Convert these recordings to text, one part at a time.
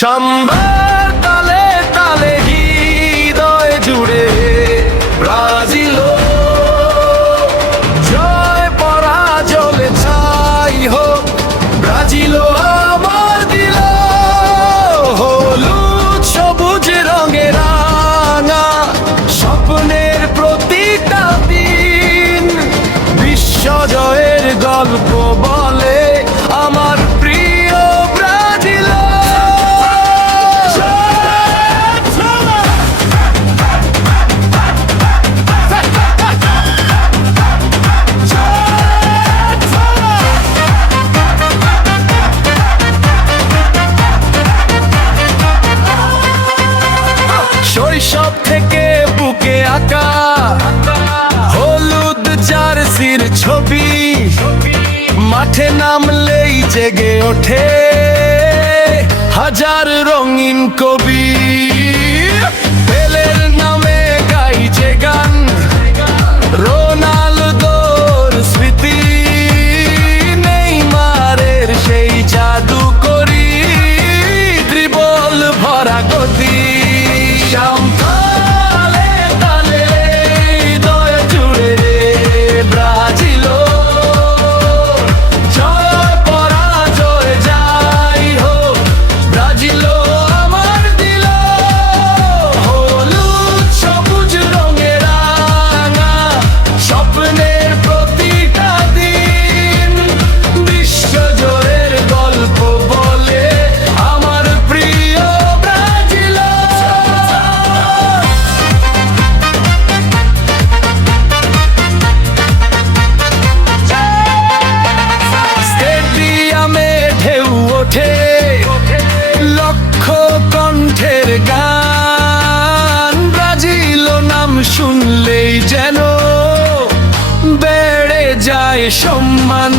সাম্বার তালে তালে হৃদয় জুড়ে ব্রাজিল জয় পরাজয় চাই হোক ব্রাজিল আমার দিল হলুদ সবুজ রঙের রাঙা স্বপ্নের প্রতিটা দিন বিশ্ব জয়ের গল্প বলে আমার প্রিয় ব্রাজিল। শৈশব থেকে বুকে আঁকা হলুদ জার্সির ছবি মাঠে নামলেই জেগে ওঠে হাজার রঙিন কবি। পেলের নামে গাই যে গান রোনালদোর স্মৃতি নেইমারের সেই জাদু করি ড্রিবল ভরা গতি। তালে তালে হৃদয় জুড়ে ব্রাজিল জয় পরাজয় যাই হোক ব্রাজিল আমার দিল হলুদ সবুজ রঙের রাঙা স্বপ্নের প্রতিটা দিন বিশ্ব জয়ের গল্প বলে আমার প্রিয় ব্রাজিল। স্টেডিয়ামে ঢেউ ওঠে লক্ষ কণ্ঠের গান ব্রাজিল নাম শুনলেই যেন বেড়ে যায় সম্মান।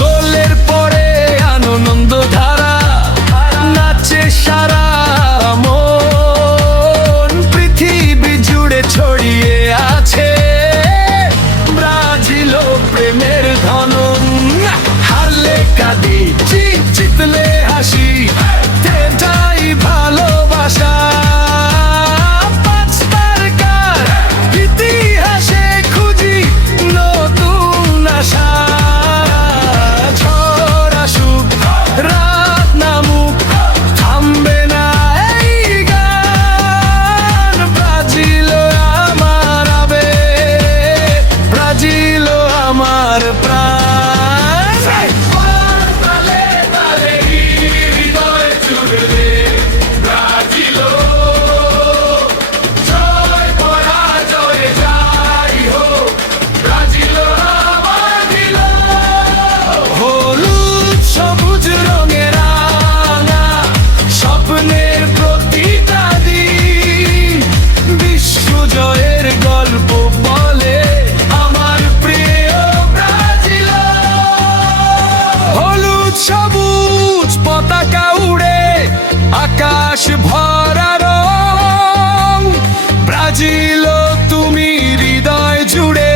গোলের পরে আনন্দ ধারা নাচে সারা মন পৃথিবী জুড়ে ছড়িয়ে আছে ব্রাজিল প্রেমের ধনন। হারলে কাঁদি জিতলে হাসি এটাই ভালোবাসা। পাঁচ তারকার ইতিহাসে খুঁজি নতুন আশা। ঝড় আসুক রাত নামুক থামবে না এই গান ব্রাজিল আমার আবেগ ব্রাজিল আমার প্রাণ। হলুদ সবুজ রঙের রাঙা স্বপ্নের প্রতিটা দিন বিশ্ব জয়ের গল্প বলে আমার প্রিয় ব্রাজিল। হলুদ সবুজ পতাকা উড়ে আকাশ ভরা রং ব্রাজিল তুমি হৃদয় জুড়ে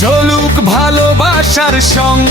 চলুক ভালোবাসার সঙ্গ।